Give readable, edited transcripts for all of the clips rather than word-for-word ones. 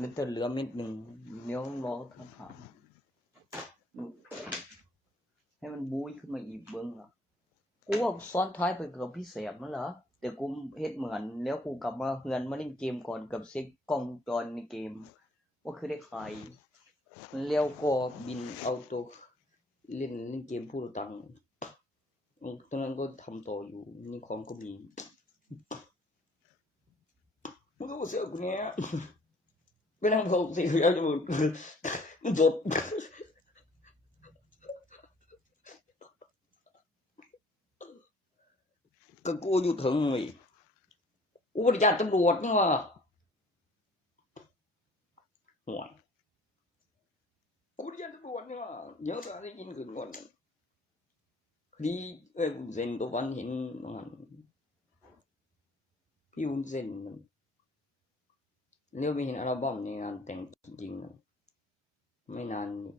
มันจะเหลือเม็ดหนึ่งเดี๋ยวรอทหารให้มันบู๊ยขึ้นมาอีกเบิ้งล่ะกูว่าซ้อนท้ายไปกับพี่เสียบนั่นเหรอแต่กูเฮ็ดเหมือนแล้วกูกลับมาเฮือนมาเล่นเกมก่อนกับเซ็กกล้องจอในเกมว่าคือได้ขายแล้วก็บินเอาตัวเล่นเกมพูดตังตอนนั้นก็ทำต่ออยู่นี่ของก็มีมึงก็เสียกูเนี้ยไปนั่งโทรสิแล้วจะมึงจบก็กูอยู่ถึงเลยอุบัติเหตุตำรวจนี่ว่าห่วยอุบัติเหตุตำรวจนี่ว่าเดี๋ยวจะได้ยินขึ้นก่อนคดีวุ้นเส้นตัววันเห็นมันพี่วุ้นเส้นเลี้ยวไปเห็นอัลบั้มในงานแต่งจริงๆไม่นานนี่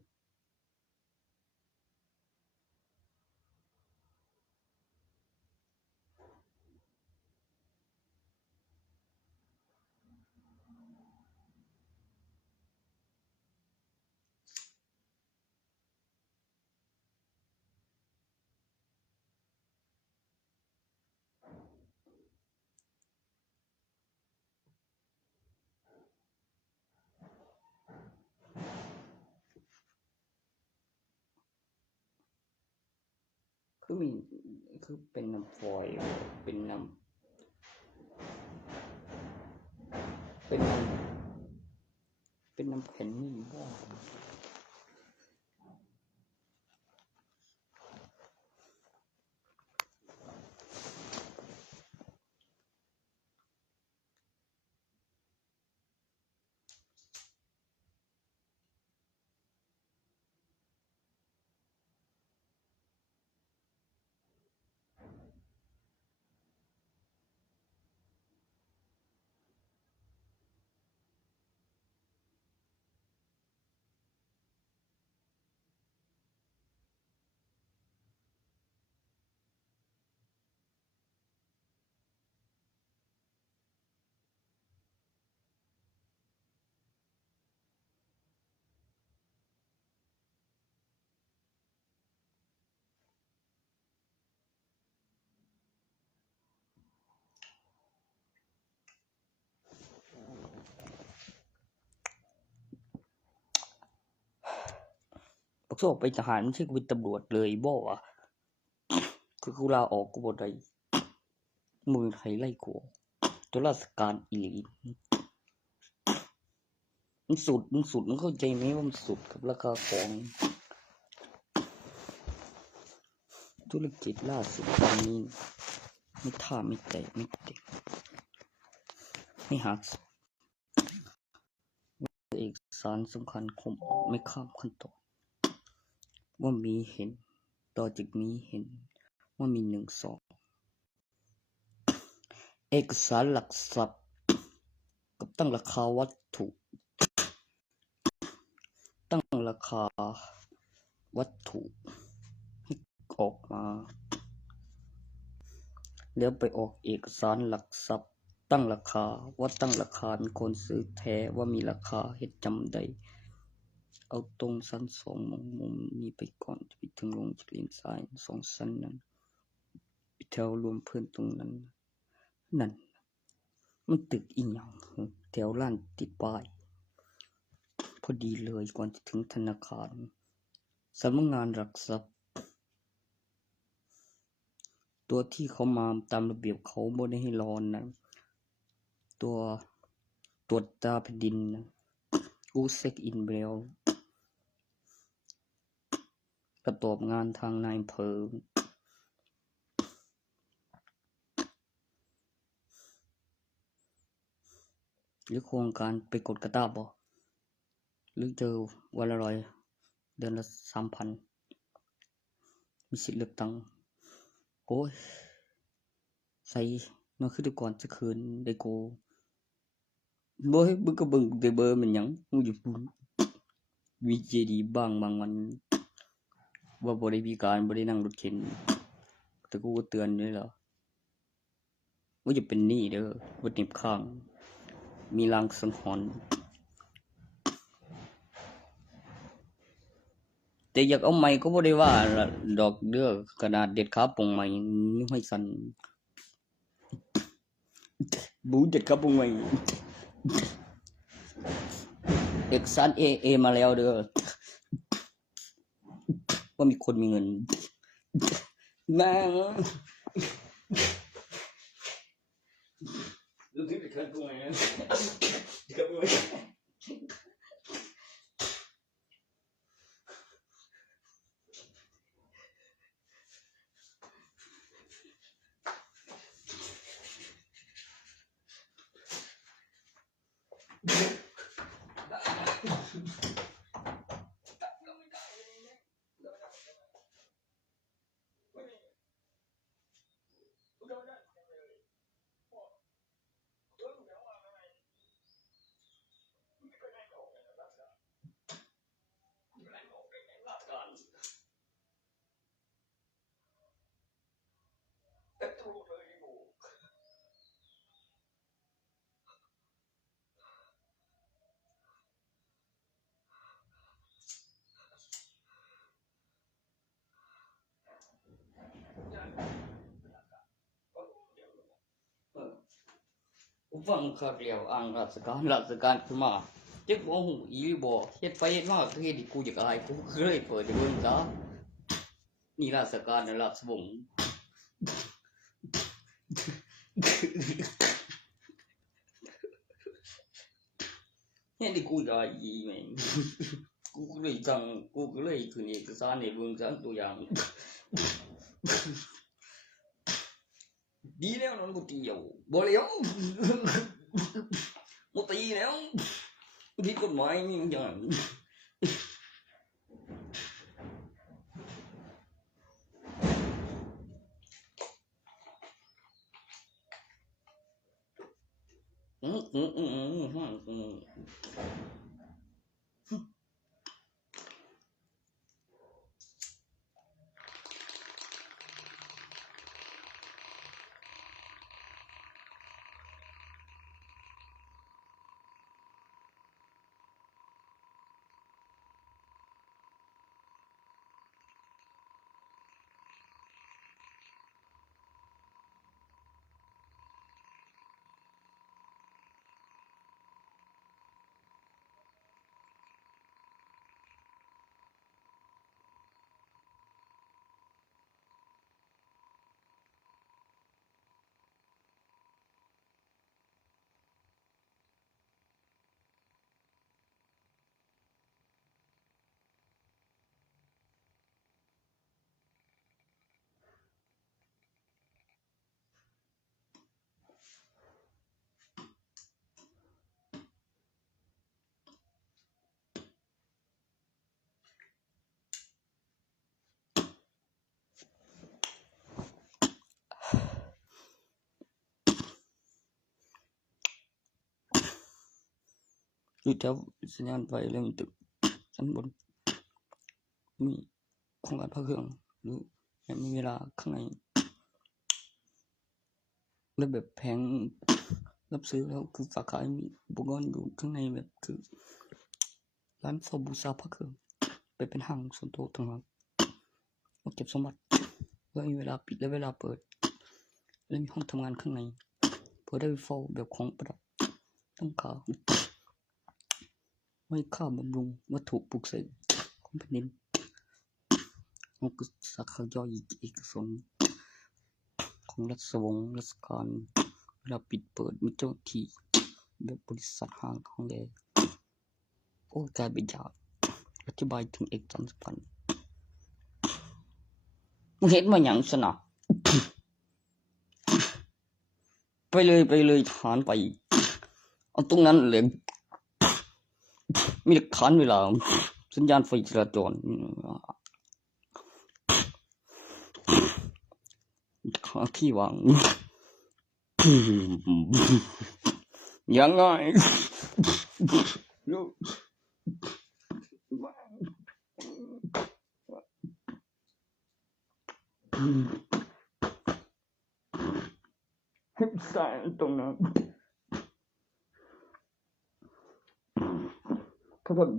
คือเป็นน้ำฝอยเป็นน้ำเป็นน้ำแผ่นนี่บ้างปักโซ่ไปทหารไม่ใช่กูเป็นตำรวจเลยบ่อ่ะคือกูลาออกกูบ่ได้มือไทยไล่กูตัวราชการอีหลีมันสุดมันเข้าใจไหมว่ามันสุดกับราคาของธุรกิจล่าสุดตอนนี้ไม่ท่าไม่แตกไม่เด็กไม่หักเอกสารสำคัญคมไม่ข้ามขั้นตอนว่ามีเห็นต่อจากนี้เห็นว่ามี1 2เอกสารหลักทรัพย์กับตั้งราคาวัตถุตั้งราคาวัตถุให้ออกมาแล้วไปออกเอกสารหลักทรัพย์ตั้งราคาว่าตั้งราคามีคนซื้อแท้ว่ามีราคาเฮ็ดจำได้เอาตรงสั้น2มุมนี้ไปก่อนจะไปถึงลงจากเลนซ้าย2สั้นนั้นแถวรวมเพื่อนตรงนั้นนั่นมันตึกอีหยังแถวร้านติดป้ายพอดีเลยก่อนจะถึงธนาคารสำนักงานหลักทรัพย์ตัวที่เขามาตามระเบียบเขาบ่ได้ให้รอนะตัวตรวจตาแผ่นดินนะกูเช็คอินไปแล้วกระตอบงานทางนายอำเภอหรือโครงการไปกดกระตาบบ่หรือเจอวันละ100เดือนละ 3,000 มีสิทธิ์เลือกตั้งโอ้ยใส่นอนคือแต่ก่อนจะคืนได้โกบ่ให้บึกก็เบิ่งแต่เบอร์มันหยังกูอยู่มีเจดีบ้างบางวันว่าบ่ได้พิการบ่ได้นั่งรถเข็นแต่กูก็เตือนด้วยแล้วว่าอย่าเป็นหนี้เด้อบ่เน็บข้างมีลางสังหรณ์ แต่อยากเอาใหม่ก็บ่ได้ว่าดอกเด้อขนาดเด็ดขาปงใหม่นึกให้สั่นบูเด็ดขาปงใหม่เอกสาร AA มาแล้วเด้อว่ามีคนมีเงินแม่งรู้สึกเด็ดขาปงใหม่นะเด็ดขาปงใหม่ฟังคักแล้วอ้างราชการขึ้นมาจักบ่ฮู้อีหลีบ่เฮ็ดไปเฮ็ดมาคือเฮ็ดให้กูอยากอายกูเคยเปิดให้เบิ่งซะนี่ราชการนะราชวงศ์เฮ็ดให้กูอยากอายอีแม่งกูก็เลยขึ้นเอกสารให้เบิ่งซะตัวอย่างดีแล้วนอนบ่เตียวบ่แล้วบ่ตีแล้วผิดกฎหมายมีอย่างอยู่แถวสัญญาณไฟเรื่องตึกชั้นบนมีโครงการพระเครื่องหรือมีเวลาข้างในแล้วแบบแผงรับซื้อแล้วคือฝากขายมีอุปกรณ์อยู่ข้างในแบบคือร้านเฝ้าบูชาพระเครื่องไปเป็นห้างส่วนตัวต่างหากเก็บสมบัติแล้วมีเวลาปิดและเวลาเปิดแล้วมีห้องทำงานข้างในเพื่อได้เฝ้าแบบของประดับต้องขาวไม่ค่าบำรุงวัตถุปลูกเสกของแผ่นดินองค์สาขาย่อยเอกสารของราชวงศ์ราชการเวลาปิดเปิดมีเจ้าที่แบบบริษัทห้างของแดโอ้กลายเป็นยาวอธิบายถึงเอกสารสำคัญมึงเห็นมาหยังซะนะไปเลยฐานไปเอาตรงนั้นเลยมีหลักฐานเวลาสัญญาณไฟจราจรหาที่วางยังไงให้ใส่ตรงนั้นครับ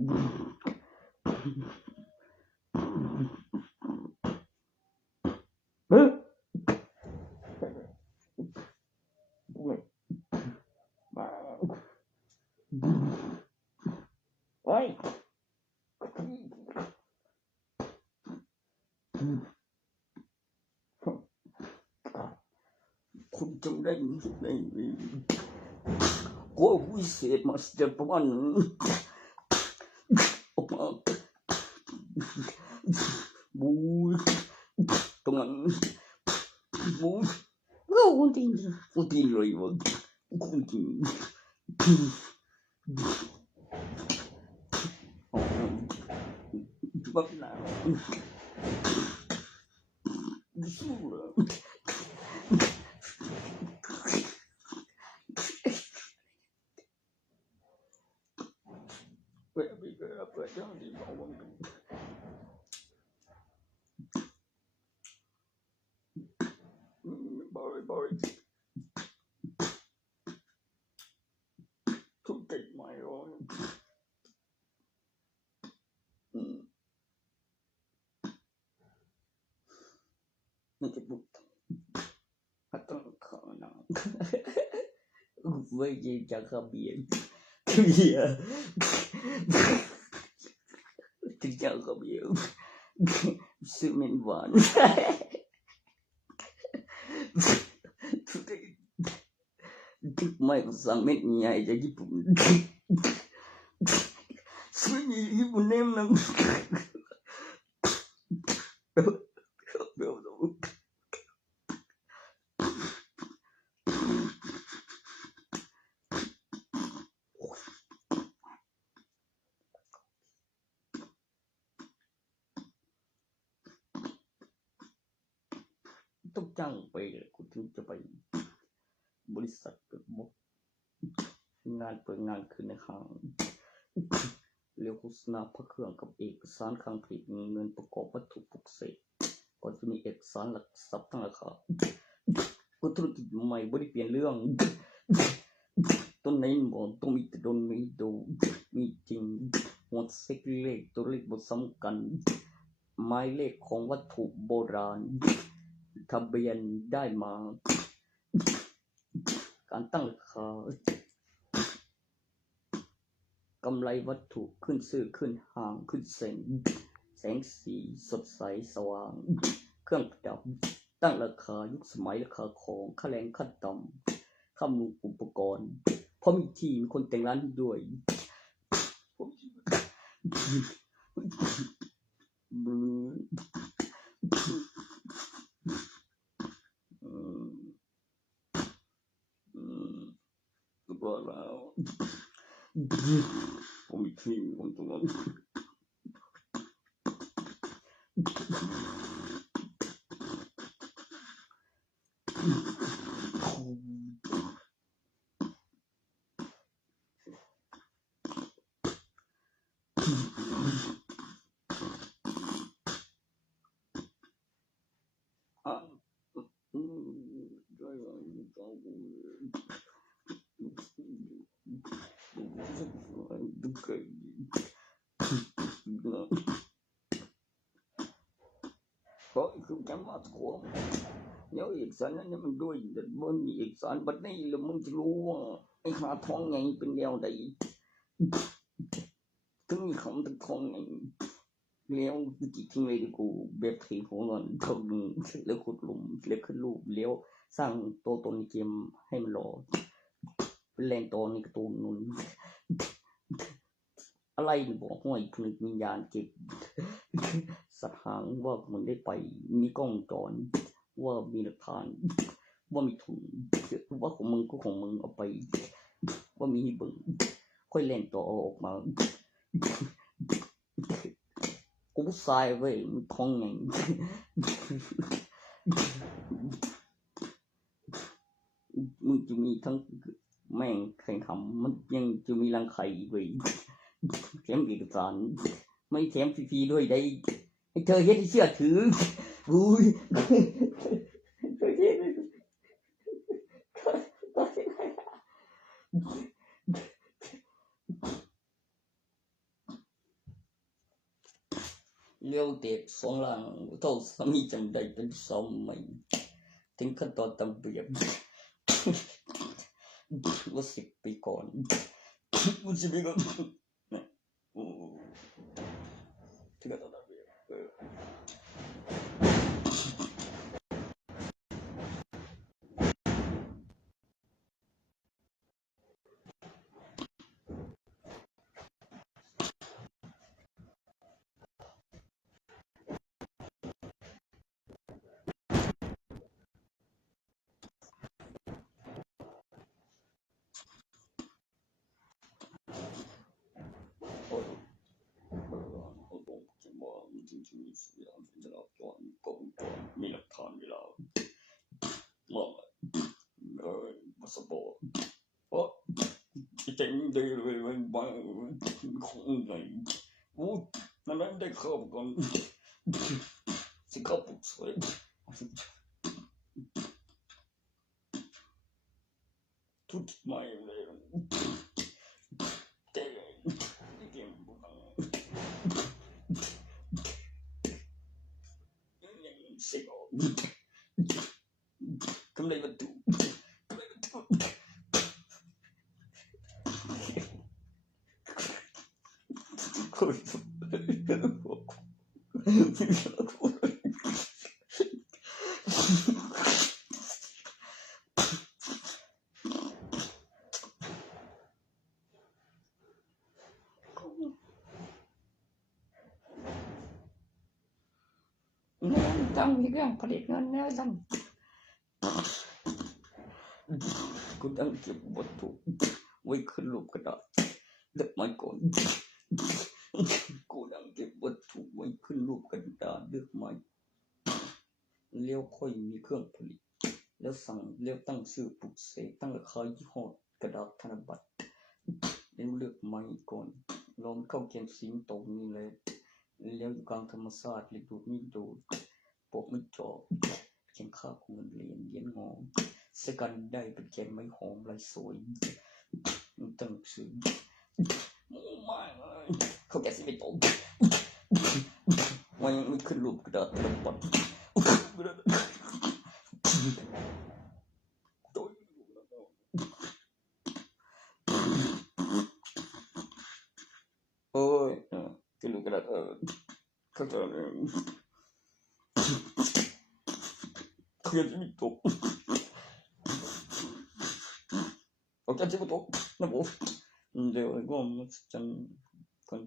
ไว้คุณจำได้ในกลัววิเศษมาสเตอร์ประมาณออกมาบูตรงนั้นบูคุณตีนเลยวะคุณตีนบักหนาสู้เลยเปิดช่องดีบอกว่าบอยทุกเด็กใหม่ไม่จะบุกหัดต้องขอหนังเว้ยจะขับเบียร์จะขับเบียร์ซื้อเมนหวานไม่ก็สั่งเม็ดใหญ่จากญี่ปุ่นซื้อญี่ปุ่นเนมนะต้องจ้างไปกูถึงจะไปบริษัทเปิดงานเปิดงานขึ้นในห้างเรียกโฆษณาพระเครื่องกับเอกสารคลังผลิตเงินประกอบวัตถุปลุกเสกก็จะมีเอกสารหลักทรัพย์ทั้งราคาก็ธุรกิจใหม่บ่ได้เปลี่ยนเรื่องต้นไหนบ่ต้องมีแต่โดนมีดูมีจริงหัวเซ็กเลขตัวเลขบ่สำคัญหมายเลขของวัตถุโบราณทะเบียนได้มาการตั้งราคากำไรวัตถุขึ้นซื้อขึ้นห้างขึ้นแสงสีสดใสสว่างเครื่องประดับตั้งราคายุคสมัยราคาของค่าแรงขั้นต่ำค่ามุงอุปกรณ์พร้อมมีทีมคนแต่งร้านด้วยก็แล้วผมมีทีมคนตรงนั้นก็คือจะมาทวงเดี๋ยวเอกสารนั้นมันด้วยแต่บ่มีเอกสารบัดนี้แล้วมึงจะรู้ว่าไอ้หาทองไงเป็นแนวใดถึงมีคำถึงทองไงแล้วจิทิ้งไว้ดิกูแบบเทหัวเงินทองแล้วขุดหลุมแล้วขึ้นรูปแล้วสร้างตัวตนในเกมให้มันหล่อเป็นแรงตัวในการ์ตูนนู่นอะไรบอกห้อยพึ่งวิญญาณเก็บสัตว์หางว่ามันได้ไปมีกล้องจรว่ามีหลักฐานว่ามีทุนว่าของมึงก็ของมึงเอาไปว่ามีให้เบิ่งค่อยเล่นตัวออกมากูผู้ชายเว้ยมันท้องไงมึงจะมีทั้งแม่งไข่หำมันยังจะมีรังไข่เว้ยแถมเอกสารไม่แถมฟรีๆด้วยได้ให้เธอเฮ็ดให้เชื่อถืออุ้ยเลี้ยวเด็กสองหลังเท่าสามีจังใดเป็นสาวใหม่ถึงขั้นตอนตำเบียบว่า10 ปีก่อน 집에가 네. 제가 떠나고요.จริงๆสุดแล้วเป็นเราก่อนมีหลักฐานมีเราว่ามาสปอร์ตเพราะเจ๋งดีเลยมันบางของไหนโอ้นั่นไม่ได้เข้าก่อนสิเข้าปุกสวยทุกไม่เลยเจ๋งเก่งบุญสิโก้กำไรวัตถุคนต้องมีเรื่องผลิตเงินแล้วท่านคุณต้องเก็บวัตถุไว้ขึ้นรูปกระดาษเด็กไม่ก่อนกูต้องเก็บวัตถุไว้ขึ้นรูปกระดาษเลือกไม้แล้วค่อยมีเครื่องผลิตแล้วสั่งแล้วตั้งชื่อปลุกเสกตั้งราคายี่ห้อกระดาษธนบัตรแล้วเลือกไม้ก่อนลองเข้าเกมสิงโตนี่เลยแล้วอยู่กลางธรรมศาสตร์เลยดูดนี่ดูปกไม่จอเขียนค่าของเงินเหรียญงอสกันได้เป็นแกนไม้หอมลายสวยตั้งชื่อไม่เขาแกสิไม่ตกวันยังไม่ขึ้นรูปกระดาษธนบัตรโอ้ยขึ้นรูปกระดาษเขาจะเขาจะไม่ตกเขาจะไม่ตกนะผมเดี๋ยวก็มันจะคน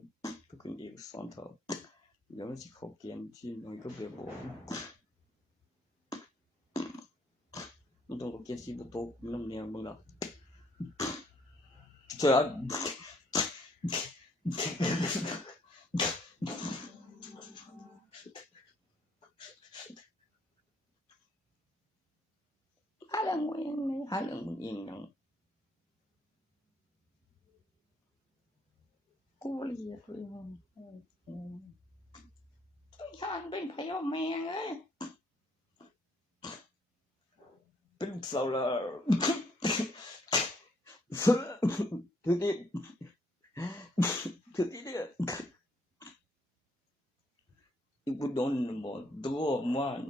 เป็นคนเอกสารเท่าเดี๋ยวมันจะเขาเกณฑ์ที่น้อยก็เบื่อบอกมันต้องเขาเกณฑ์ที่บุตรน้ำเนียงบ้างละเจ้าหาเรื่องมึงเองหาเรื่องมึงเองยังกูเรียกเลยมึงต้องทานเป็นพยอมแม่เลยเป็นสาวแล้วถือที่เนี่ยอีกคนโดนหมดตัวมัน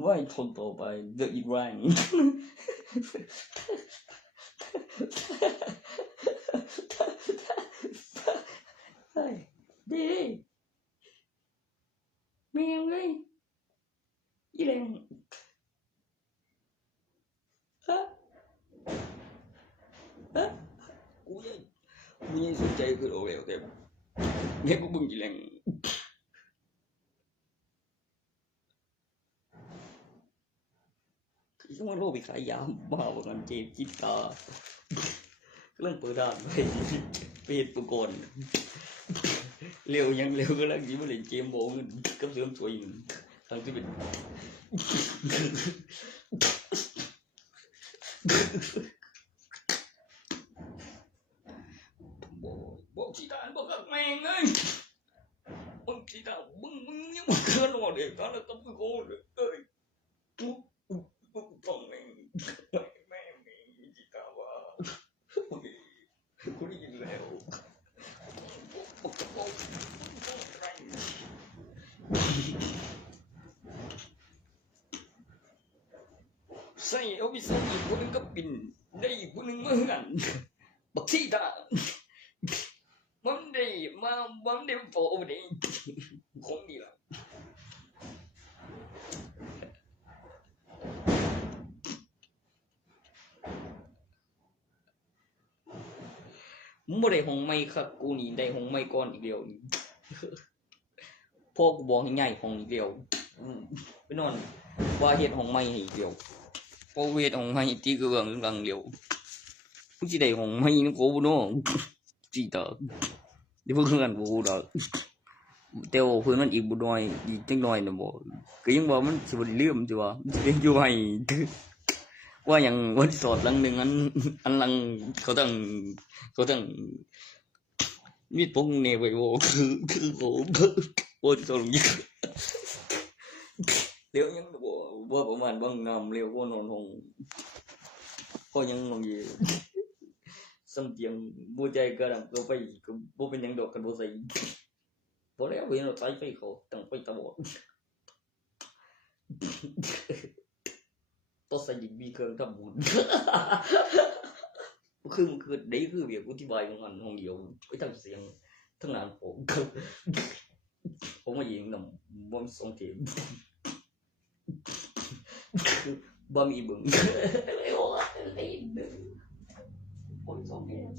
ไว้ทนต่อไปเดือดอีกแรงเฮ้ยดีเมียงเลยอีแรงฮะกูยังสนใจคือโอเคแม่กูบึ้งอีแรงคือว่าโลกไปขายยาบ้าวันเจ็บจิตตาเรื่องเปิดด่านไปเปิดตุกอนเร็วยังเร็วก็แล้วยิ่งมาเล่นเกมโบเงินกับเสริมสวยอยู่ทางที่เป็นบอกชีตาบอกกับแม่งเลยมึงชีตามึงยังไม่เคยนอนเด็กตอนนั้นต้องไปโกนเลยมึงต้องแม่งชีตาว่ากูได้ยินแล้วใส่เอาไปใส่อีกคนนึงก็ปิ่นได้อีกคนนึงเหมือนกัน บักซี่ตามันได้มามันได้โผล่มาได้คงดีละมึงบ่ได้หงไม่ครับกูนี่ได้หงไม่ก่อนอีกเดียวพ่อกูบอกให้ใหญ่หงอีกเดียวไปนอนว่าเฮ็ดหงไม่ให้อีกเดียวพอเฮ็ดหงไม่ตีกระเบื้องกลางเดียวมึงสิได้หงไม่นำกูบ่เนาะจีตาเดี๋ยวเพิ่นกันบ่ดอกแต่ว่าเพิ่นมันอีกบ่น้อยอีกจักหน่อยน่ะบ่ก็ยังว่ามันสิบ่ได้ลืมสิว่ามันสิอยู่ให้ว่าอย่างวันสดหลังหนึ่งอันหลังเขาต้องมีปงเนไว้โวคือโอ้สดยิ่งเลี้ยวยังว่าประมาณบางนำเลี้ยวว่านอนหงก็ยังงงอยู่สมเตียงบูใจกระดังก็ไปก็บ่เป็นยังดอกกันบ่ใส่บ่แล้วเห็นเราใช้ไฟเขาตั้งไฟตาบอดต้องใส่ยิงมีเครื่องทำบุญคือมันคือđấyคือviệcอธิบายของมันของเดียวไอ้ทั้งเสียงทั้งนั้นผมมายิงนำบ่สองเข็มบ่มีบึงโอ้ยเล่นบ่สองเข็ม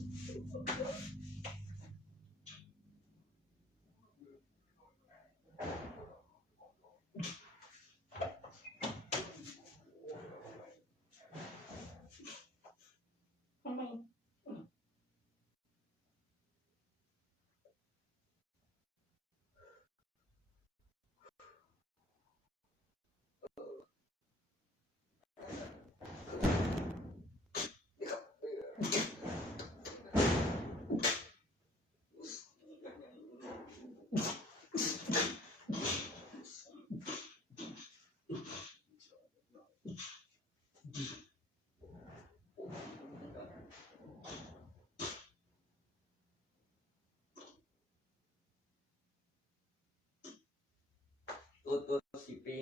ตัวสิปี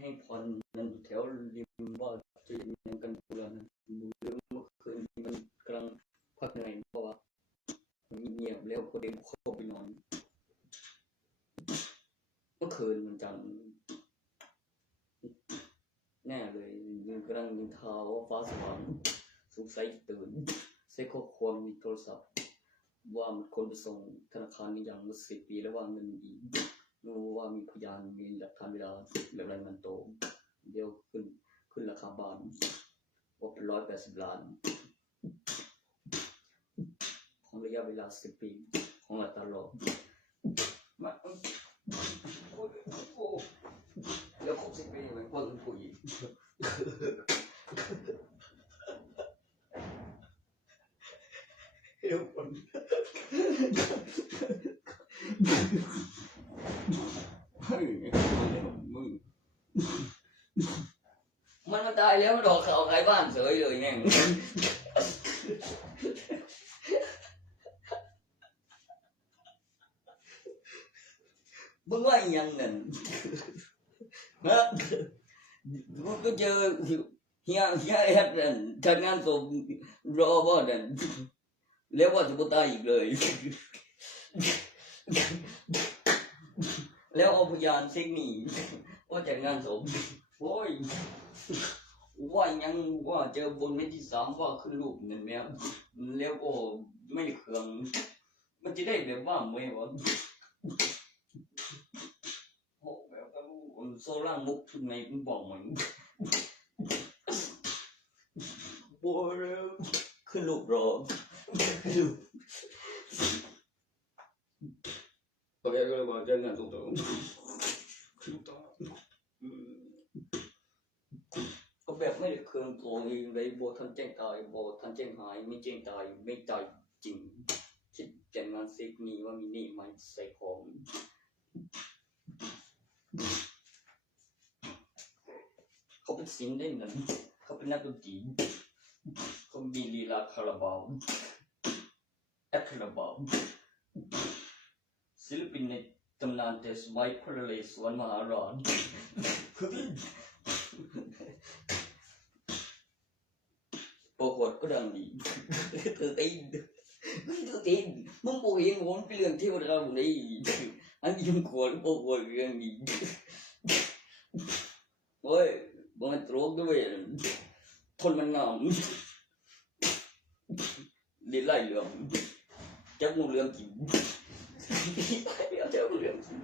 ให้พรนั่นแถวริมว่าจะยังกันบุรณะเรื่องเมื่อคืนมันกำลังพักเหนื่อยเพราะว่าเงียบแล้วก็เดินเข้าไปนอนเมื่อคืนมันจังแน่เลยกำลังยิงเท้าฟ้าสว่างสงสัยตื่นเซ็กข้อความมีโทรศัพท์ว่ามันคนไปส่งธนาคารนี้อย่างเมื่อ10 ปีแล้วว่าเงินอีกรู้ว่ามีพยานมีหลักฐานเวลาแบบนั้นมันโตเดี๋ยวขึ้นราคาบ้านว่าเป็น180 ล้านของระยะเวลา10 ปีของอัตราโลกมาโอ้แล้วครบ10 ปีมันก็ต้องคุยเดี๋ยวคนมันมาตายแล้วดอกเขาขายบ้านเฉยเลยแม่งมึงว่ายังนั่นนะมึงก็เจอเฮียแอดนั่นจัดงานศพรอบ่นั่นแล้วว่าจะบ่ตายอีกเลยแล้วเอาพยานเช็คหนีว่าจัดงานศพโอ้ยว่ายังว่าเจอบนเม็ดที่3ว่าขึ้นรูปนั่นแม่แล้วก็ไม่ได้เครื่องมันจะได้แบบว่าไม่วะโอ้แบบก็โซล่ามุกในมันบอกเหมือนโอ้ยขึ้นรูปรอโอเคก็เลยบอกจัดงานศพต่อก็แบบไม่ได้เครื่องตัวเองเลยโบทันแจ้งตายโบทันแจ้งหายไม่แจ้งตายไม่ตายจริงคิดแต่งานซิกนี้ว่ามีนี่มันใส่ของเขาเป็นศิลป์ได้เงินเขาเป็นนักดนตรีเขามีลีลาคาราบาวแอคาราบาวศิลปินในตำนานแต่สมัยพระนเรศวรมหาราชโปรโมทก็ดังดีเธอไอ้ ตัวเองมึงบ่เห็นว่ามันเป็นเรื่องเทวดาบ่ได้อันนี้มันควรบ่ควรเรื่องนี้โอ้ยบ่มันตรกด้วยทนมันงามเล่นหลายเรื่องจักงูเรื่องกินเดี๋ยวจักงูเรื่องกิน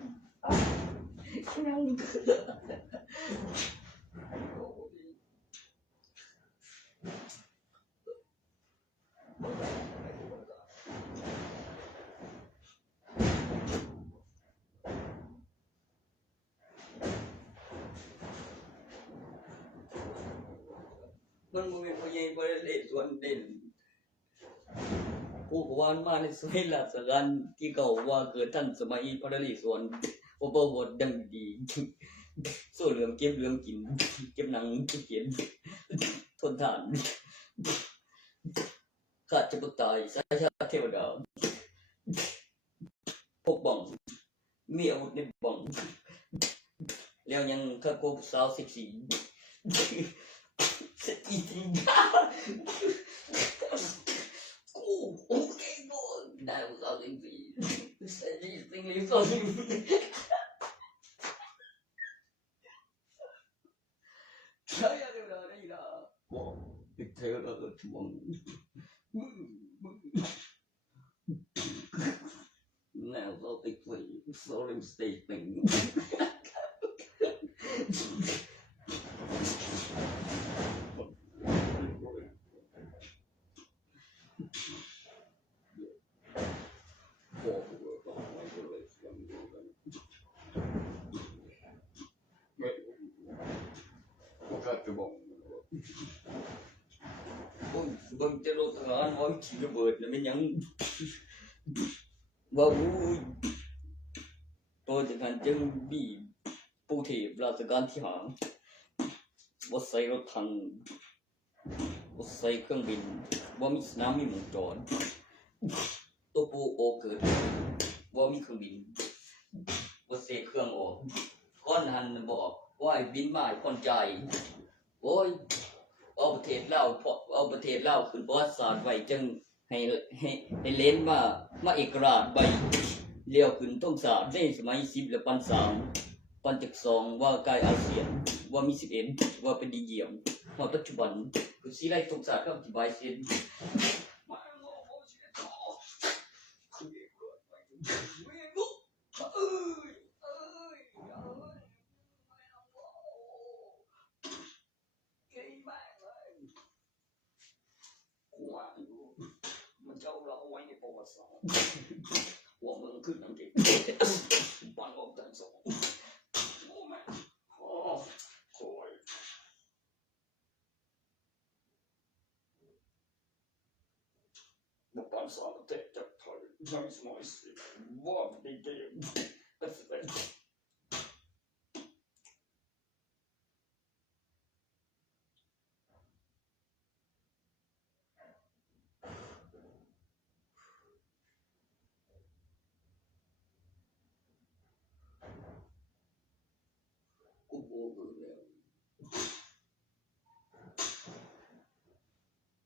นั่งมันบ่แม่นพ่อใหญ่บ่ได้เล่นส่วนเด่นผู้กวานมาในสมัยราชการที่เก่าว่าเกิดทันสมัยพระนเรศวรบ่บ่บทดังดีสู้เรื่องเก็บเรื่องกินเก็บหนังเก็บเขียนทนทานข้าจะบ่ตายสายชาเทวดาปกป้องมีอาวุธในบ้องแล้วยังข้าโกบสาว14สติจริงกูโอเคบ่ได้สาว14สติจริงเลยสาว14ใช่เดี๋ยวได้ล่ะบ่ติดเธอแล้วช่วงNow so they play solemn state thing. Vâng, cho lô thằng anh nói chỉ cái vợt là mới nhắnว่าตัวจังหันจึงมีผู้ที่ราชการที่หางบ่ใส่รถถังบ่ใส่เครื่องบินบ่มีสนามมีหมู่จอดตัวปูโอเกิดบ่มีเครื่องบินบ่เสกเครื่องออกก่อนหันบอกว่าให้บินมาให้คนใจโอ้ยเอาประเทศลาวขึ้นประวัติศาสตร์ไว้จังให้เล่นมาเอกราชใบเลี้ยวขึ้นต้องศาสตร์ในสมัย10และปัน3ปันจาก2ว่ากายอาเซียนว่ามี11ว่าเป็นดีเยี่ยมฮอดปัจจุบันคือสิไล่ต้องศาสตร์ก็อธิบายเส้น我们可能给帮我们带走我们可以我办啥了在这头没什么事我不给但是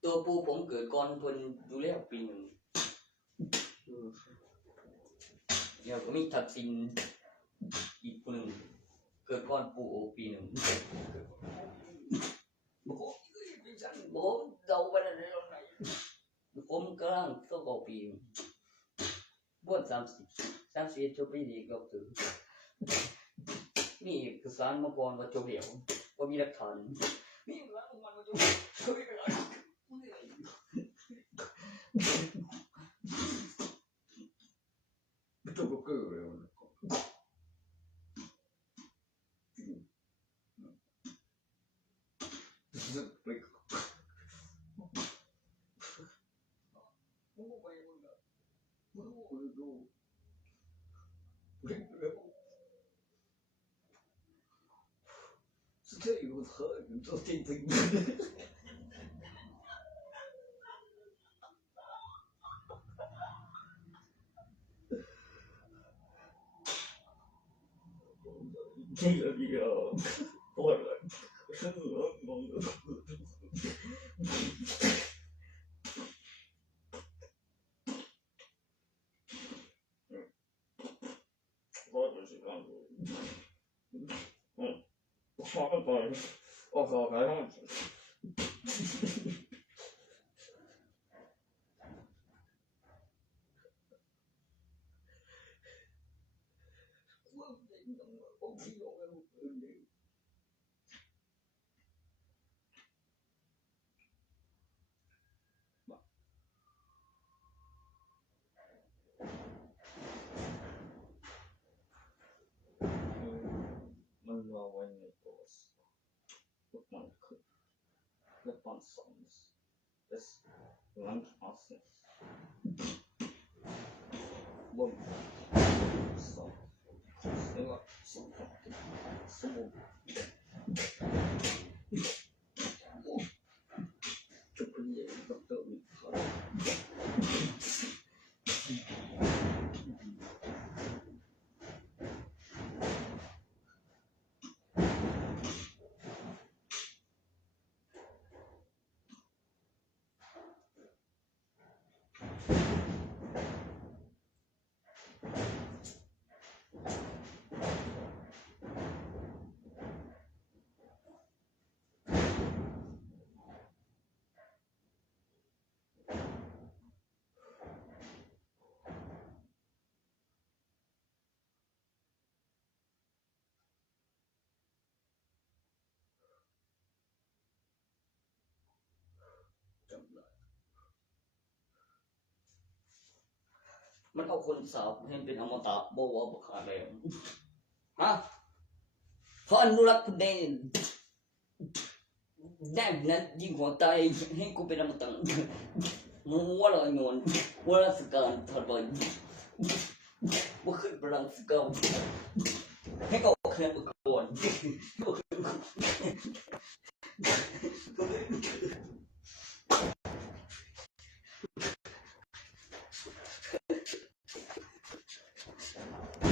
ตัวปูผมเกิดก่อนเพิ่นดูแลปีนึงเดี๋ยวก็มีทักษิณอีกคนนึงเกิดก่อนปูโอปีนึงบ่เดาไปได้แล้วไหนผมกำลังก็ปีบวช31จบปีนี้ก็ถึงมีเอกสารมาก่อนว่าจบแล้วบ่มีหลักฐานมีหลักฐานว่าจบBetul ke? C'était une autre, Đây là gì gọi là ขอไปออกไปห้องมันรอไว้ในตัวมันคือresponse this lunch process one soมันเอาคนสาวให้เป็นอมตะบ่ว่าบ่ขาดแล้วฮะเขาอนุรักษ์คุณได้แน่นั้นยิ่งหัวใจให้กูเป็นอมตะมึงว่าละงอนว่าราชการถอดบ่บ่ขึ้นพลังสกาวให้เขาเคลื่อนบ่ก่อน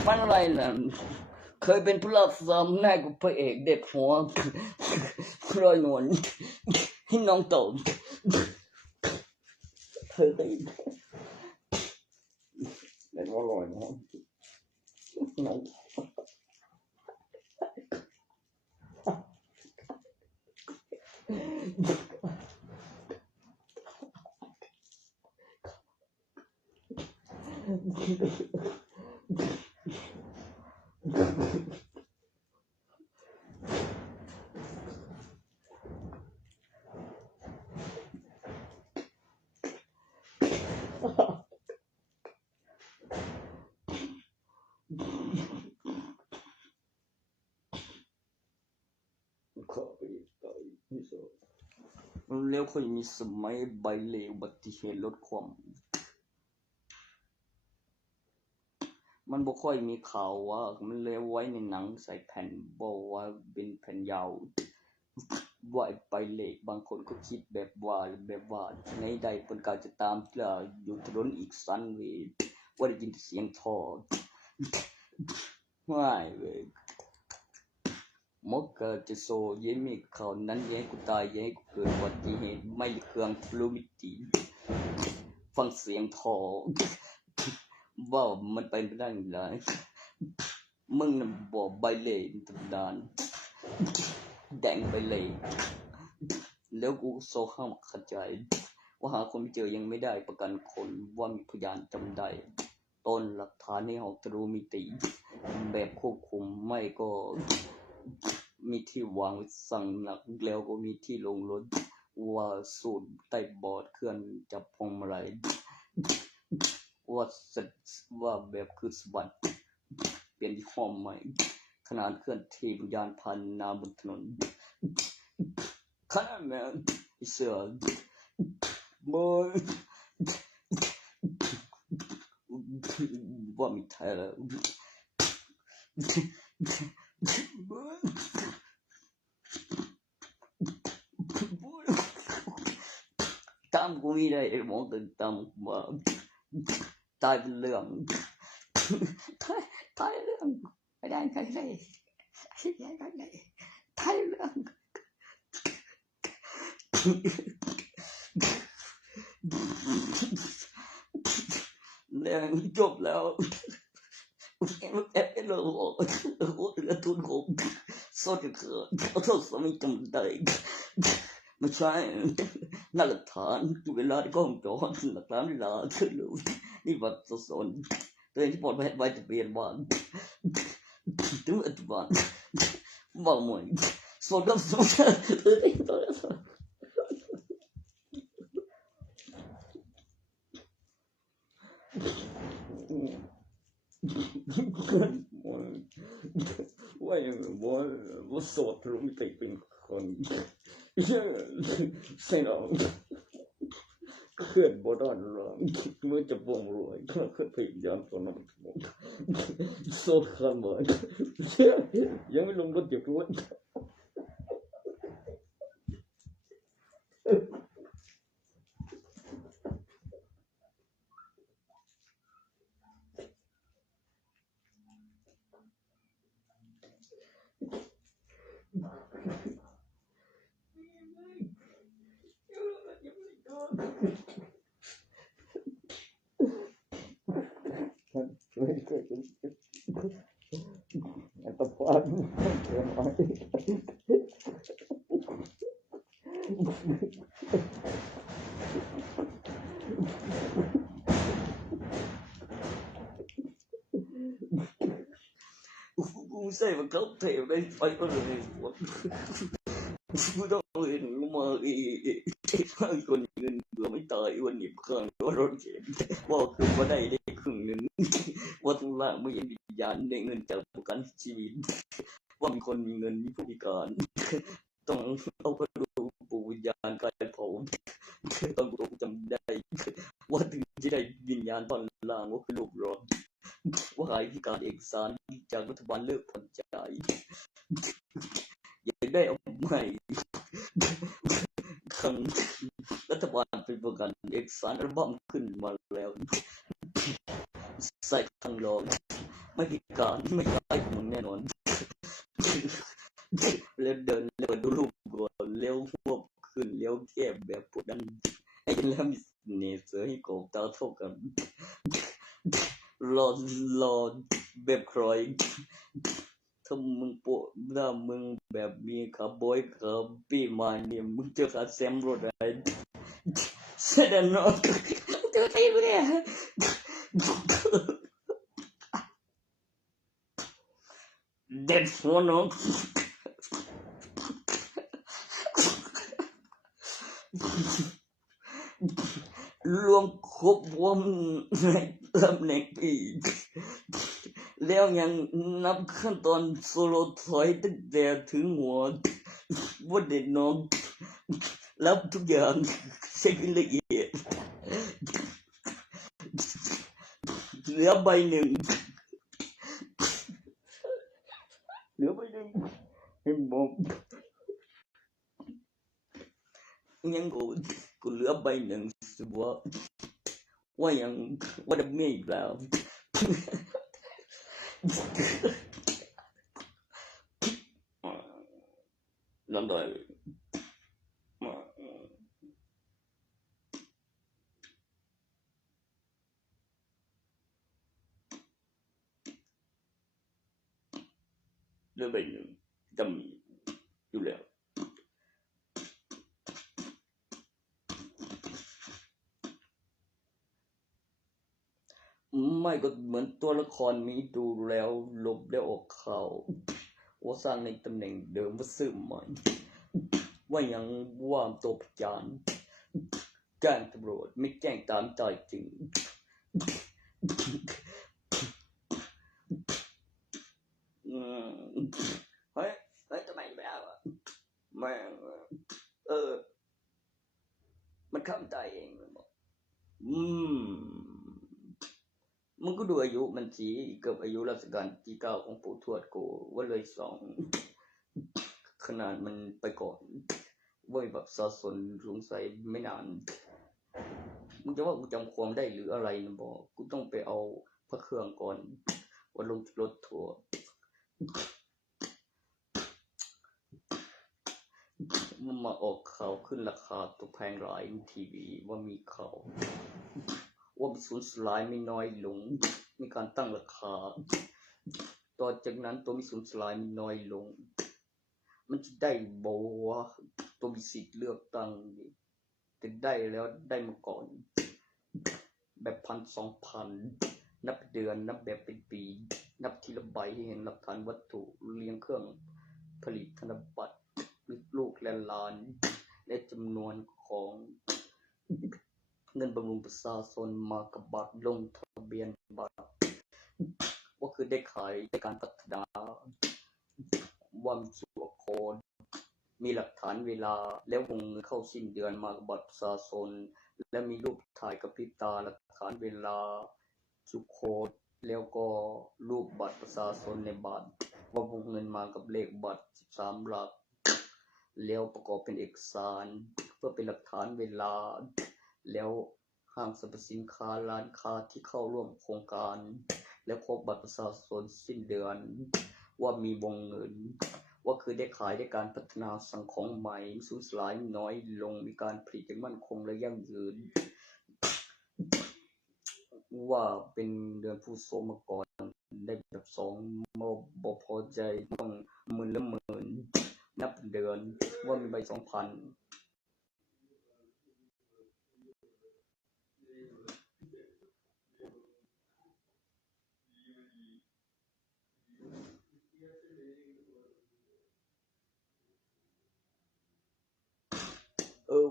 มันอะไรล่ะเคยเป็นผู้รับสามแน่กับพระเอกเด็กหัวรอยนวลให้น้องโตเคยได้เป็นว่ารอยนวลน้องแล้วค่อยมีสมัยใบเลวอุบัติเหตุลดความมันบ่ค่อยมีข่าวว่ามันเลวไว้ในหนังใส่แผ่นบ่ว่าเป็นแผ่นยาวว่าไปเลขบางคนก็คิดแบบว่าในใดเพิ่นก็จะตามเทื่ออยู่ถนนอีกสันเวว่าได้ยินเสียงท่อว้ายเว้ยมกก็จะโซเยมิเขานั้นเยกูตายเยกูเกิดอุบัติเหตุไม่เครื่องฟลูมิติฟังเสียงท่อว่ามันไปไม่ได้เลยมึงน่ะบ่ใบเล่ธรรมดาแดงใบเล่แล้วกูโซเข้ามาเข้าใจว่าหาคนไม่เจอยังไม่ได้ประกันคนว่ามีพยานจำได้ต้นหลักฐานในห้องตรูมิติแบบควบคุมไม่ก็มีที่วางสั่งหนักแล้วก็มีที่ลงรถว่าสูตรใต้บอร์ดเคลื่อนจับพวงมาลัยว่าแบบคือสวัสดิ์เปลี่ยนยี่ห้อใหม่ขนาดเคลื่อนที่ยานพาหนะบนถนนขนาดแม่เสือบอยว่ามีไทยแล้วตามกูมีได้มองตามว่าตายเป็นเรื่องตายเรื่องไม่ได้ใครได้ตายเรื่องเรื่องจบแล้ว eller återtog saker och så som inte om dig men så när det tar du vill lära gång då när det tar lära till ni var så sån det är inte bara vad det blir man du vet vad man så då så det är inte så vad så tror du inteเป็นคนใช่หรอเคลื่อนบ่ได้หรอกเมื่อจะบ่งรวยก็เคลื่อนพยายามตัวนั้นโซดขันบ่ยังไม่ลงรถเจ็บรถไม่เคยอัตภาพเกินไปกูใส่มาเขาเทได้ไปก็เลยกูต้องเห็นมาอีคนเงินเบื่อไม่ตายวันนี้ข้างว่ารถเข็นว่าคือว่าได้ครึ่งหนึ่งว่าทุล่างไม่ยังวิญญาณได้เงินจากประกันชีวิตว่ามีคนมีเงินมีผู้พิการต้องเอากระดูกปูวิญญาณกายเผาต้องกูจำได้ว่าถึงจะได้วิญญาณตอนล่างว่าคือลูกรอดว่าหายพิการเอกสารจากรัฐบาลเลิกผ่อนจ่ายอยากได้เอาใหม่ครั้งรัฐบาลเป็นประกันเอกสารอัลบั้มขึ้นมาแล้วใส่ทางรองไม่พิการไม่ย้ายมึงแน่นอนแล้วเดินแล้วดูรูปก่อนเลี้ยวพวกขึ้นเลี้ยวแคบแบบพวกนั้นไอ้แล้วมีเนเสือให้โกบตาเท่ากันรอแบบครอยถ้ามึงโปะหน้ามึงแบบมีขาบอยขาปีมาเนี่ยมึงเจอขาแซมรถอะไรเสด็จน้องเจอใครกูเนี่ยเด็ดหัวน้องรวมครบวงในตำแหน่งปีแล้วยังนับขั้นตอนโซโลถอยตั้งแต่ถึงหัวว่าเด็ดน้องรับทุกอย่างเช็คละเอียดเหลือใบหนึ่งเห็นบอกยังกูเหลือใบหนึ่งสิว่ายังว่าจะไม่อีกแล้วลำดอยเรื่องใบหนึ่งจำอยู่แล้วไม่ก็เหมือนตัวละครมีดูแล้วลบแล้วออกข่าวว่าสร้างในตำแหน่งเดิมว่าซื้อใหม่ว่ายังว่ามตัวพยานแจ้งตำรวจไม่แจ้งตามใจจริงเฮ้ยทำไมไม่เอาแม่มันเข้าใจเองมันบอกมึงก็ดูอายุมันสีเกือบอายุรัชกาลที่9ของปู่ทวดกูว่าเลย2ขนาดมันไปก่อนเว้ยแบบสับสนสงสัยไม่นานมึงจะว่ากูจำความได้หรืออะไรนะบอกกูต้องไปเอาพระเครื่องก่อนว่าลงรถทัวร์มันมาออกข่าวขึ้นราคาตัวแพงหลายทีวีว่ามีข่าว ว่ามีสูญสลายไม่น้อยลงมีการตั้งราคาต่อจากนั้นตัวมีสูญสลายไม่น้อยลงมันจะได้บ่วะตัวมีสิทธิ์เลือกตั้งแต่ได้แล้วได้มาก่อนแบบ1,000 2,000นับเดือนนับแบบเป็นปีนับทีละใบให้เห็นหลักฐานวัตถุเรียงเครื่องผลิตธนบัตรลูกและล้านและจำนวนของเงินบำรุงประชาชนมากับบัตรลงทะเบียนบัตรว่าคือได้ขายในการพัฒนาว่ามีตัวโค้ดมีหลักฐานเวลาแล้ววงเงินเข้าสิ้นเดือนมากับบัตรประชาชนและมีรูปถ่ายกับพริบตาหลักฐานเวลาจุโค้ดแล้วก็รูปบัตรประชาชนในบัตรว่าวงเงินมากับเลขบัตร13 หลักแล้วประกอบเป็นเอกสารเพื่อเป็นหลักฐานเวลาแล้วห้างสรรพสินค้าร้านค้าที่เข้าร่วมโครงการและครบบัตรประชาชนสิ้นเดือนว่ามีวงเงินว่าคือได้ขายได้การพัฒนาสังคมใหม่สูญสลายน้อยลงมีการผลิตอย่างมั่นคงและยั่งยืนว่าเป็นเดือนผู้สมกรได้แบบ2บ่พอใจต้องหมื่นละหมื่นนับเดือนว่ามีใบ2,000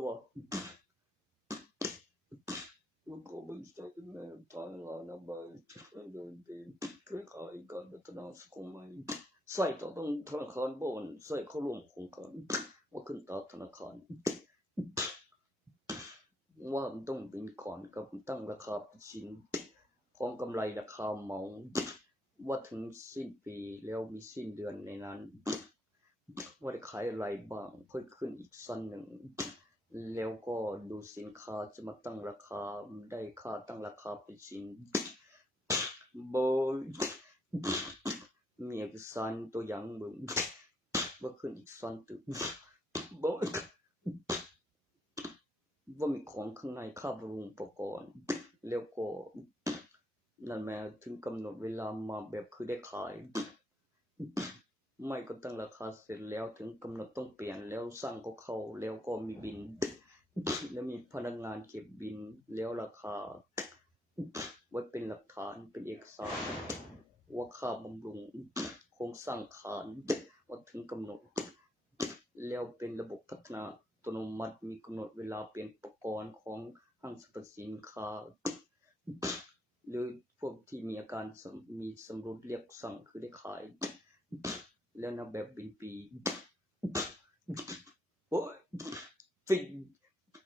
ว่ะแล้วก็ไม่ใช่แม่ตายแล้วนะใบเดินเป็นเครือข่ายการพัฒนาสังคมใหม่ใส่ต่อต้องธนาคารบอนใส่เข้าร่วมโครงการว่าขึ้นตามธนาคารว่ามันต้องเป็นก่อนกับตั้งราคาเป็นชิ้นพร้อมกำไรราคาเหมาว่าถึงสิ้นปีแล้วมีสิ้นเดือนในนั้นว่าได้ขายอะไรบ้างค่อยขึ้นอีกสั้นหนึ่งแล้วก็ดูสินค้าจะมาตั้งราคาได้ค่าตั้งราคาเป็นชิ้นโบยมีเอกสารตัวอย่างมึงว่าขึ้นอีกสั้นตึกโบยว่ามีของข้างในค่าบำรุงอุปกรณ์แล้วก็นั่นแม้ถึงกำหนดเวลามาแบบคือได้ขายไม่ก็ตั้งราคาเสร็จแล้วถึงกำหนดต้องเปลี่ยนแล้วสร้างก็เข้าแล้วก็มีบินแล้วมีพนักงานเก็บบินแล้วราคาไว้เป็นหลักฐานเป็นเอกสารว่าค่าบำรุงโครงสร้างฐานว่าถึงกำหนดแล้วเป็นระบบพัฒนาอัตโนมัติมีกำหนดเวลาเปลี่ยนอุปกรณ์ของห้างสรรพสินค้าหรือพวกที่มีอาการมีสำรุดเรียกสั่งคือได้ขายแล้วนับแบบเป็นปีโอ้ยฟิด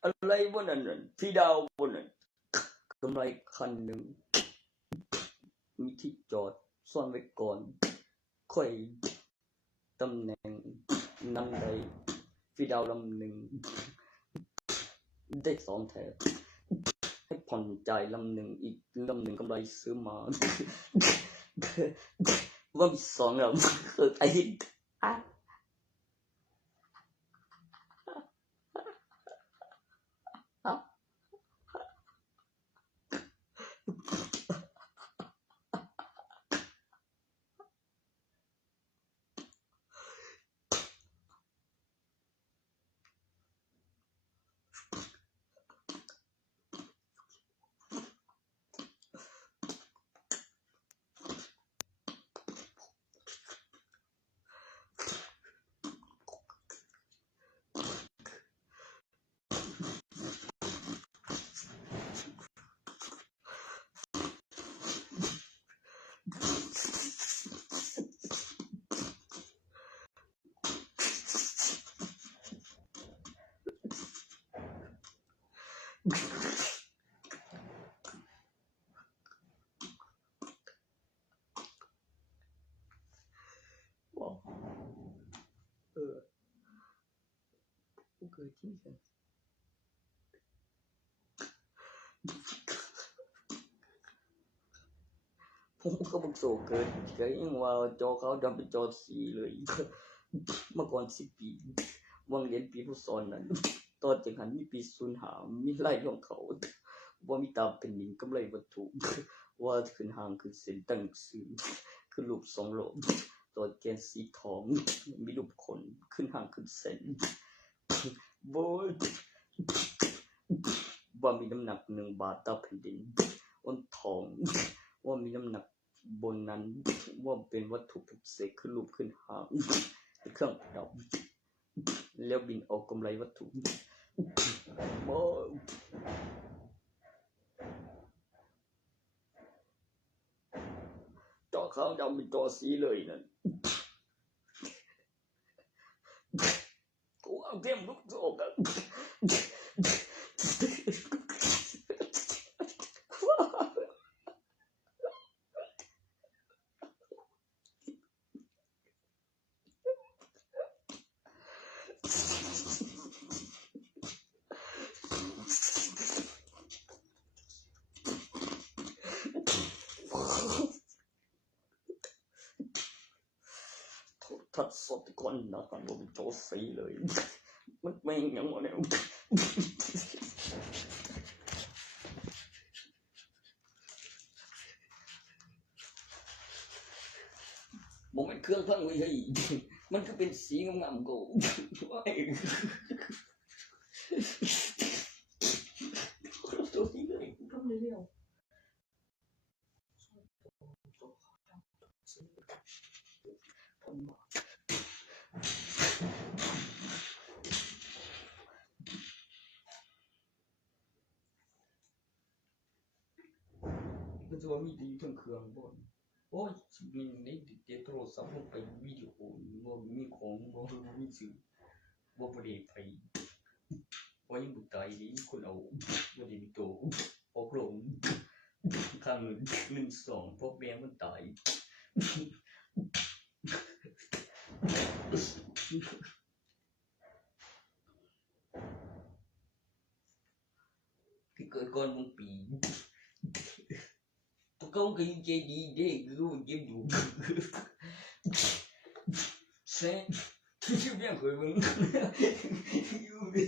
อะไรวะนั่นฟีดาวบนนั้นกำไรคันหนึ่งมีที่จอดซ่อนไว้ก่อนค่อยตำแหน่งนั้นใดฟีดาวลำหนึ่งได้2 แถวให้ผ่อนจ่ายลำหนึ่งอีกลำหนึ่งกำไรซื้อมาว่ามี2 ลำคือไอ้เกิดที่กันผมก็บังโศกเกินเฉยยังว่าจอเขาดำเป็นจอสีเลยเมื่อก่อน10 ปีวังเรียนปีผู้สอนนั้นตอนจังหันมีปี05มีไล่ของเขา ว่ามีตามเป็นดินกำไรวัตถุว่าขึ้นหางขึ้นเส้นตั้งซื่อขึ้นรูปสองโลกตัวแกนสีทองมีรูปคนขึ้นหางขึ้นเส้นโบยว่ามีน้ำหนัก1 บาทต่อแผ่นดินอ้นทองว่ามีน้ำหนักบนนั้นว่าเป็นวัตถุปลุกเสกขึ้นรูปขึ้นหางเครื่องประดับแล้วบินออกกำไรวัตถุโบยจอขาวดำเป็นจอสีเลยนั่นกูเอาเต็มลูกโซ่กันทัดสดก่อนนะกันว่าเป็นจอสีเลยมันไม่ยังวะเนี่ยผมเป็นเครื่องพังเลยมันก็เป็นสีงามๆกูตัวสีเลยทำเลยเร็วมันจะว่ามีดีทั้งเครื่องบนโอ้ยมีในติดโทรศัพท์ลงไปวิดีโอว่ามีของว่ามีสื่อว่าประเดี๋ยวไปว่ายังบุตรใจดีคนเอาว่าดีมีโตออกลงข้าง1 2พวกแม่มันตายที่เกิดก่อนมึงปีตัวเขาก็ยังใจดีเด็กรู้เก็บอยู่เซ่ที่เบี้ยเคยมึงอยู่ดิ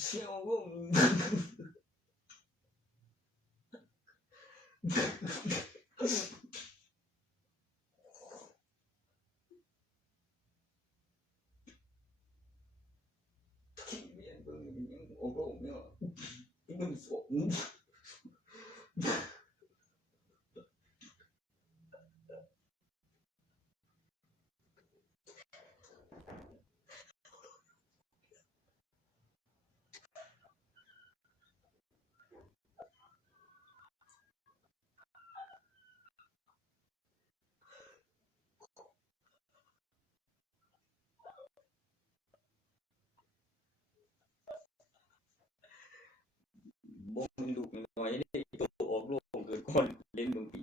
เชี่ยวมึงโอ้โหเนี่ยมันสมบ่มึงลูกน้อยได้ตัวออกโลกเกิดก่อนเล่นมึงปี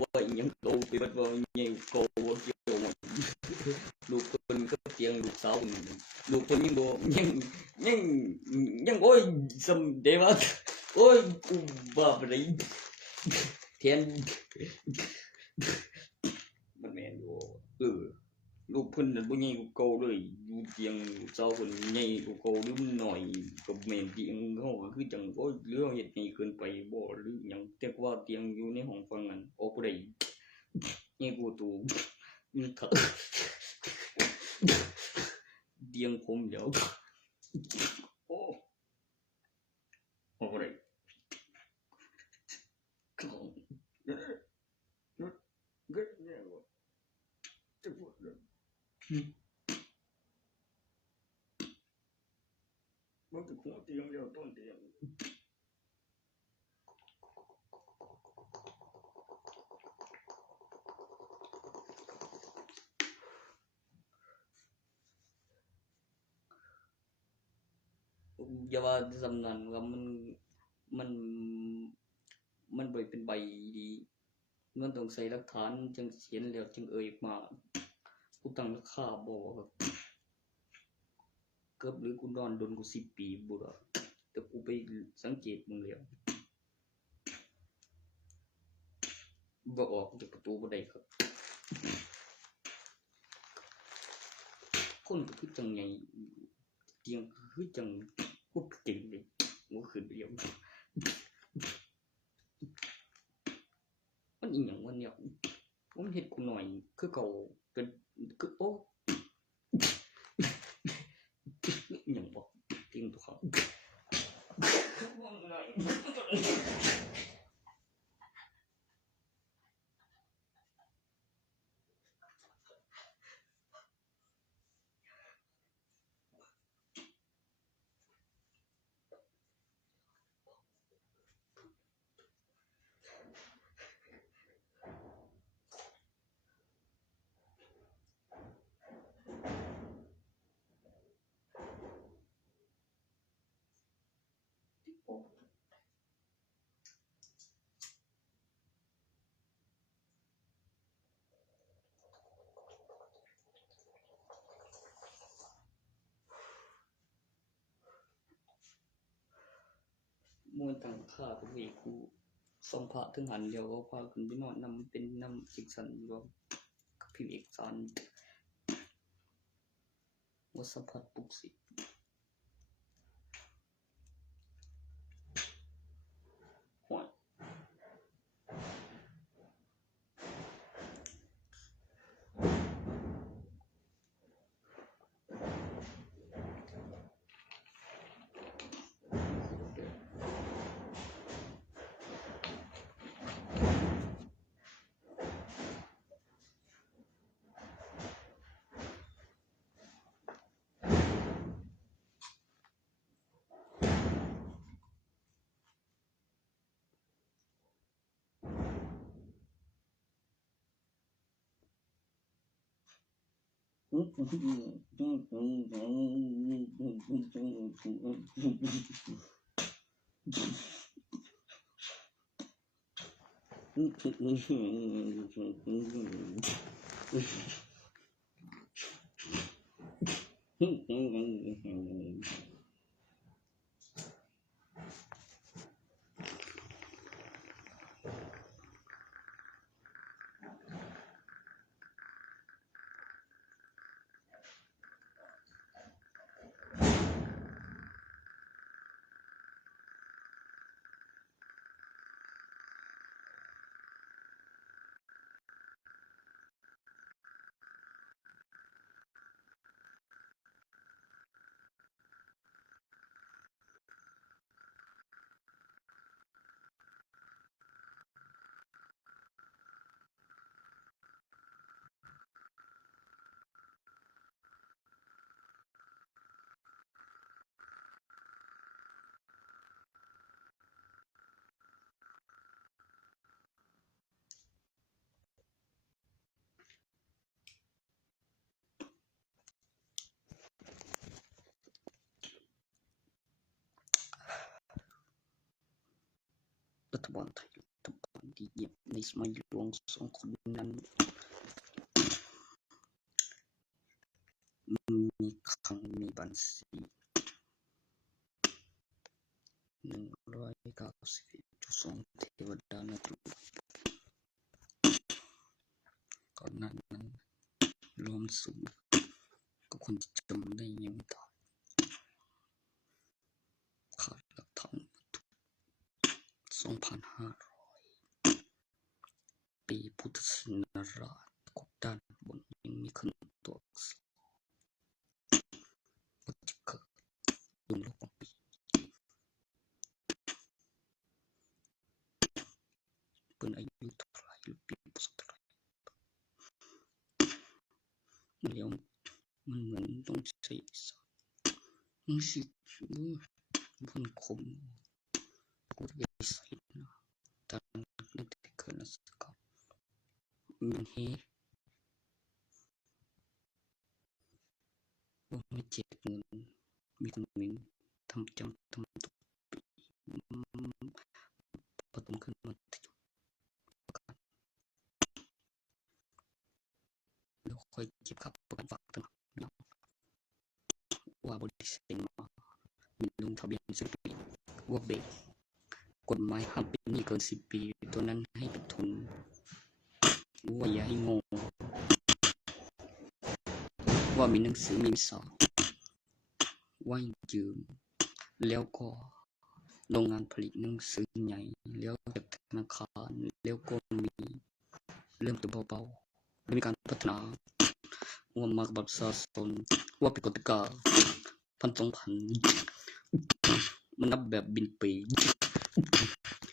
ว่ายังโตไปบัดว่ายังโตว่าเกี่ยวหมดลูกคนก็เตียงลูกสาวลูกคนยังบ่ยังโอ้ยสมเดวะโอ้ยกูบ้าไปเลยเทียนมันแม่นอยู่ลูกเพิ่นน่ะบ่ใหญ่กว่าเก่าเลยอยู่เตียงลูกสาวเพิ่นใหญ่กว่าเก่าหรือมันน้อยก็แม่นเตียงเฮาก็คือจังโอ้ยหรือเฮาเฮ็ดใหญ่เกินไปบ่หรือหยังแต่ว่าเตียงอยู่ในห้องฟังนั้นออกบ่ได้ใหญ่กว่าตัวมันเถอะเตียงผมเดี๋ยวโอ้ออกบ่ได้มันเป็นหัวเตียงแล้วต้นเตียงอย่าว่าสำนั้นว่ามันมันบ่เป็นใบดีมันต้องใส่หลักฐานจังเขียนแล้วจึงเอ่ยมากูตั้งราคาบ่ครับเกือบหรือกูนอนโดนกู10 ปีบ่ล่ะแต่กูไปสังเกตมึงแล้ว บ่ออกจากประตูบ่ได้ครับคนก็คือจังไงเตียงคือจังพวกเก่งเลยบ่ขึ้นเดียวมันอีหยังวะเนี่ยผมเฮ็ดกูหน่อยคือเก่าเป็นคือโอ้อีหยังบ่เตียงตัวเขามวยตั้งค่าพวกนี้กูส่งพระถึงหันเดียวก็พาขึ้นไปนอนนำเป็นนำจิกสันรวมกับพิมพ์เอกสารว่าสัมผัสปุกสิห้วยรัฐบาลไทยรัฐบาลที่เยี่ยมในสมัยหลวง2คนนั้นมีครั้งมีบัญชี191.2 เทวดานักก่อนนั้นรวมสูงกับคนที่จำได้ยังไม่ตายขาดหลักฐานวัตถุ 2,500 ปีพุทธศักราชกดด้านบนยังมีขึ้นตัวอักษรว่าจะเกิดยุงโลกของปีเป็นอายุเท่าไหร่หรือปีพุทธศักราชแล้วมันเหมือนต้องใช้มันสิมันคมกูได้ใส่นะตอนนั้นที่เกิดนะสกมันเฮว่าไม่เจ็บเงินมีคนหนึ่งทำทุกปีพอต้องขึ้นมาแล้วค่อยเก็บค่าประกันฝากต่างว่าบริษัทมามีลงทะเบียน10 ปีว่าเบรกกฎหมายห้ามเป็นหนี้เกิน10 ปีตัวนั้นให้เป็นทุน ว่าอย่าให้โง่ว่ามีหนังสือมีวิสาว่ายืมแล้วก็โรงงานผลิตหนังสือใหญ่แล้วจากธนาคารแล้วก็มีเริ่มตัวเบาๆแล้วมีการพัฒนาว่ามากับประชาชนว่าเป็นกติกา1,200มันนับแบบบินปี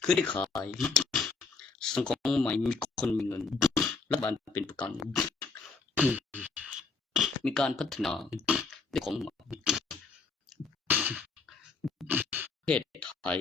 คือได้ขายสังคมใหม่มีคนมีเงินรัฐบาลเป็นประกันมีการพัฒนาได้ของใหม่ประเทศไทย